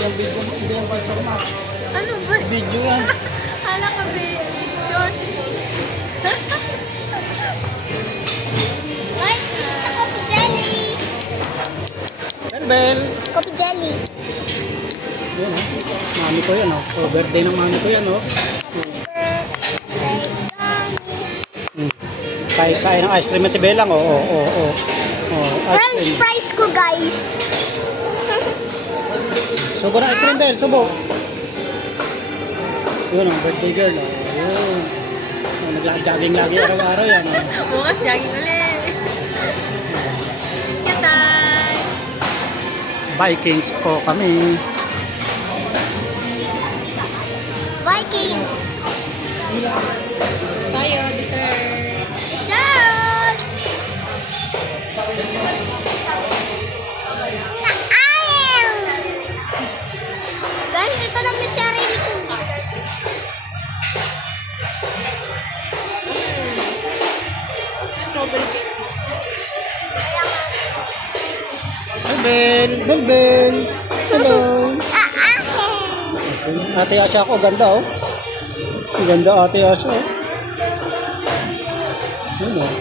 yung video, hindi yung picture mo. Ano ba? Video yan. Hala ka ba? Picture. What? Sa coffee jelly. Bel. Coffee jelly. Yan, oh. Mami ko yan, oh. Oh, birthday ng mami ko yan, oh. Kain ng ice cream si Belang, oh. Ice French cream. fries ko, guys. Subo na ice cream, Bel. Subo. Yun, oh. Birthday girl, oh. Yun. Oh, nag-jogging lagi araw-araw yan, oh. Bukas, jogging ulit. Yatay! Vikings po kami. Vikings. Tayo, dessert. Dessert. Kain. Guys, ito na may sarili kong dessert. Strawberry cake. Kaya nga. Hi, Bel. Bel. Hello. Aahin. Ate Asha ako, ganda, oh. Ang ganda, Ate Asha, oh. Yun, oh.